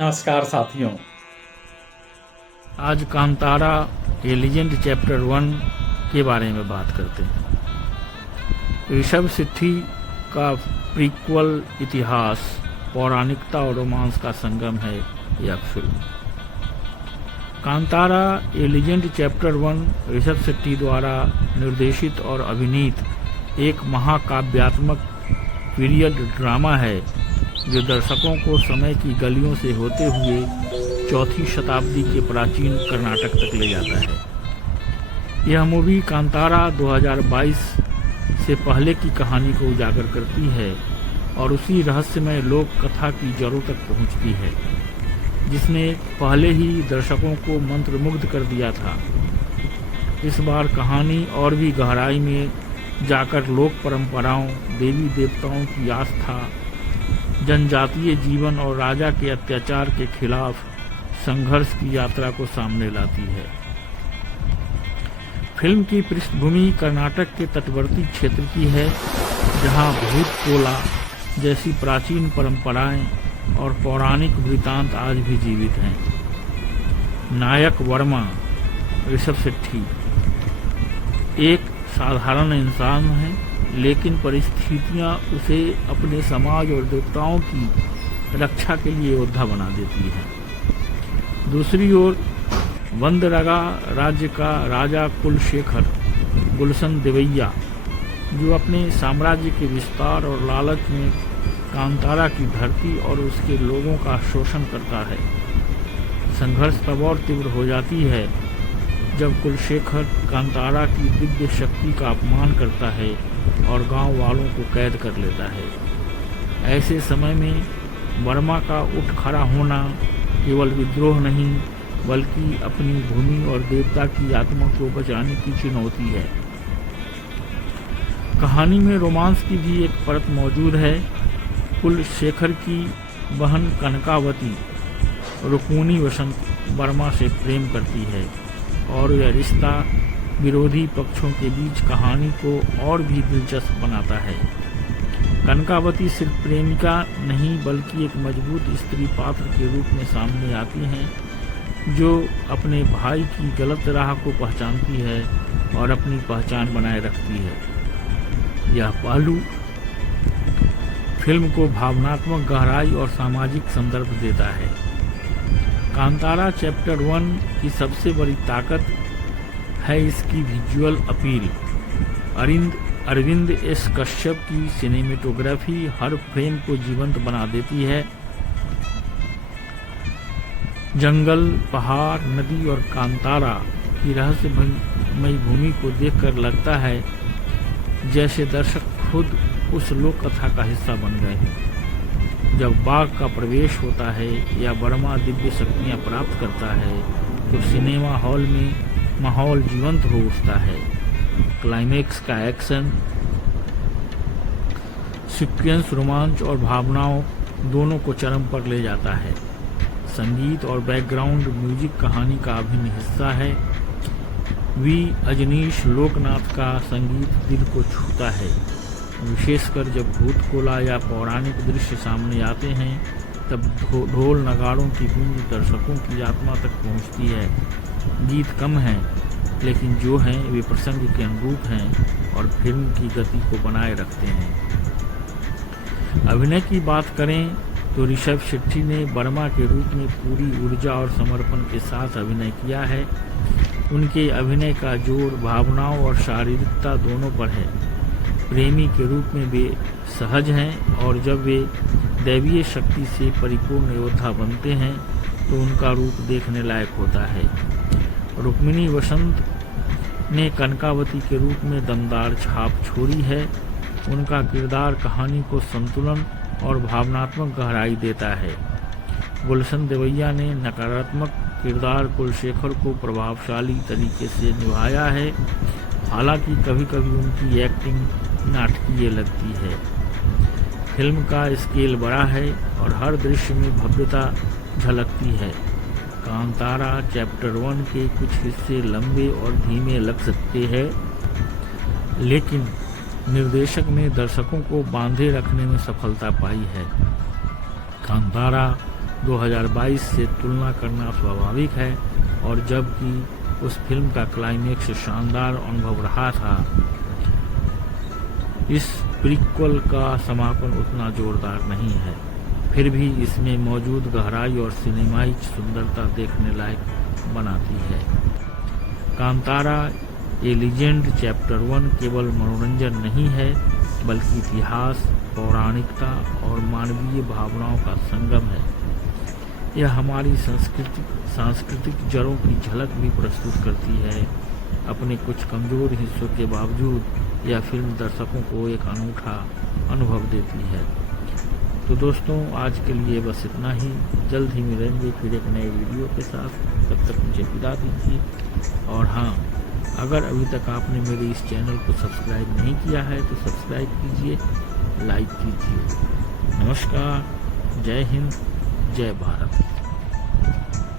नमस्कार साथियों। आज कांतारा ए लीजेंड चैप्टर 1 के बारे में बात करते हैं। ऋषभ शेट्टी का प्रीक्वल इतिहास, पौराणिकता और रोमांस का संगम है यह फिल्म। कांतारा ए लीजेंड चैप्टर 1 ऋषभ शेट्टी द्वारा निर्देशित और अभिनीत एक महाकाव्यात्मक पीरियड ड्रामा है जो दर्शकों को समय की गलियों से होते हुए चौथी शताब्दी के प्राचीन कर्नाटक तक ले जाता है। यह मूवी कांतारा 2022 से पहले की कहानी को उजागर करती है और उसी रहस्यमय लोक कथा की जड़ों तक पहुंचती है जिसने पहले ही दर्शकों को मंत्रमुग्ध कर दिया था। इस बार कहानी और भी गहराई में जाकर लोक परंपराओं, देवी देवताओं की आस्था, जनजातीय जीवन और राजा के अत्याचार के खिलाफ संघर्ष की यात्रा को सामने लाती है। फिल्म की पृष्ठभूमि कर्नाटक के तटवर्ती क्षेत्र की है, जहां भूत कोला जैसी प्राचीन परंपराएं और पौराणिक वृत्तांत आज भी जीवित हैं। नायक वर्मा ऋषभ शेट्टी एक साधारण इंसान है, लेकिन परिस्थितियां उसे अपने समाज और देवताओं की रक्षा के लिए योद्धा बना देती हैं। दूसरी ओर वंदरगा राज्य का राजा कुलशेखर गुलशन देवैया, जो अपने साम्राज्य के विस्तार और लालच में कांतारा की धरती और उसके लोगों का शोषण करता है। संघर्ष तब और तीव्र हो जाती है जब कुलशेखर कांतारा की दिव्य शक्ति का अपमान करता है और गांव वालों को कैद कर लेता है। ऐसे समय में वर्मा का उठ खड़ा होना केवल विद्रोह नहीं, बल्कि अपनी भूमि और देवता की आत्मा को बचाने की चुनौती है। कहानी में रोमांस की भी एक परत मौजूद है। कुलशेखर की बहन कनकावती रुक्मिणी वसंत वर्मा से प्रेम करती है और यह रिश्ता विरोधी पक्षों के बीच कहानी को और भी दिलचस्प बनाता है। कनकावती सिर्फ प्रेमिका नहीं, बल्कि एक मजबूत स्त्री पात्र के रूप में सामने आती हैं, जो अपने भाई की गलत राह को पहचानती है और अपनी पहचान बनाए रखती है। यह पहलू फिल्म को भावनात्मक गहराई और सामाजिक संदर्भ देता है। कांतारा चैप्टर 1 की सबसे बड़ी ताकत है इसकी visual appeal. Arvind S Kashyap की सिनेमेटोग्राफी हर फ्रेम को जीवंत बना देती है। जंगल, पहाड़, नदी और कांतारा की रहस्यमयी भूमि को देखकर लगता है जैसे दर्शक खुद उस लोक कथा का हिस्सा बन गए। जब बाघ का प्रवेश होता है या वर्मा दिव्य शक्तियां प्राप्त करता है तो सिनेमा हॉल में माहौल जीवंत हो उठता है। क्लाइमेक्स का एक्शन सीक्वेंस रोमांच और भावनाओं दोनों को चरम पर ले जाता है। संगीत और बैकग्राउंड म्यूजिक कहानी का अभिन्न हिस्सा है। वी अजनीश लोकनाथ का संगीत दिल को छूता है, विशेषकर जब भूत कोला या पौराणिक दृश्य सामने आते हैं। तब ढोल नगाड़ों की गूंज दर्शकों की आत्मा तक पहुंचती है। गीत कम हैं, लेकिन जो हैं वे प्रसंग के अनुरूप हैं और फिल्म की गति को बनाए रखते हैं। अभिनय की बात करें तो ऋषभ शेट्टी ने वर्मा के रूप में पूरी ऊर्जा और समर्पण के साथ अभिनय किया है। उनके अभिनय का जोर भावनाओं और शारीरिकता दोनों पर है। प्रेमी के रूप में वे सहज हैं और जब वे दैवीय शक्ति से परिपूर्ण योद्धा बनते हैं तो उनका रूप देखने लायक होता है। रुक्मिणी वसंत ने कनकावती के रूप में दमदार छाप छोड़ी है। उनका किरदार कहानी को संतुलन और भावनात्मक गहराई देता है। गुलशन देवैया ने नकारात्मक किरदार कुलशेखर को प्रभावशाली तरीके से निभाया है, हालांकि कभी कभी उनकी एक्टिंग नाटकीय लगती है। फिल्म का स्केल बड़ा है और हर दृश्य में भव्यता झलकती है। कांतारा चैप्टर 1 के कुछ हिस्से लंबे और धीमे लग सकते हैं, लेकिन निर्देशक ने दर्शकों को बांधे रखने में सफलता पाई है। कांतारा 2022 से तुलना करना स्वाभाविक है, और जबकि उस फिल्म का क्लाइमेक्स शानदार अनुभव रहा था, इस प्रीक्वल का समापन उतना जोरदार नहीं है। फिर भी इसमें मौजूद गहराई और सिनेमाई सुंदरता देखने लायक बनाती है। कांतारा ए लीजेंड चैप्टर 1 केवल मनोरंजन नहीं है, बल्कि इतिहास, पौराणिकता और मानवीय भावनाओं का संगम है। यह हमारी सांस्कृतिक जड़ों की झलक भी प्रस्तुत करती है। अपने कुछ कमजोर हिस्सों के बावजूद यह फिल्म दर्शकों को एक अनूठा अनुभव देती है। तो दोस्तों, आज के लिए बस इतना ही। जल्द ही मिलेंगे फिर एक नए वीडियो के साथ। तब तक मुझे विदा दीजिए। और हाँ, अगर अभी तक आपने मेरे इस चैनल को सब्सक्राइब नहीं किया है तो सब्सक्राइब कीजिए, लाइक कीजिए। नमस्कार, जय हिंद, जय भारत।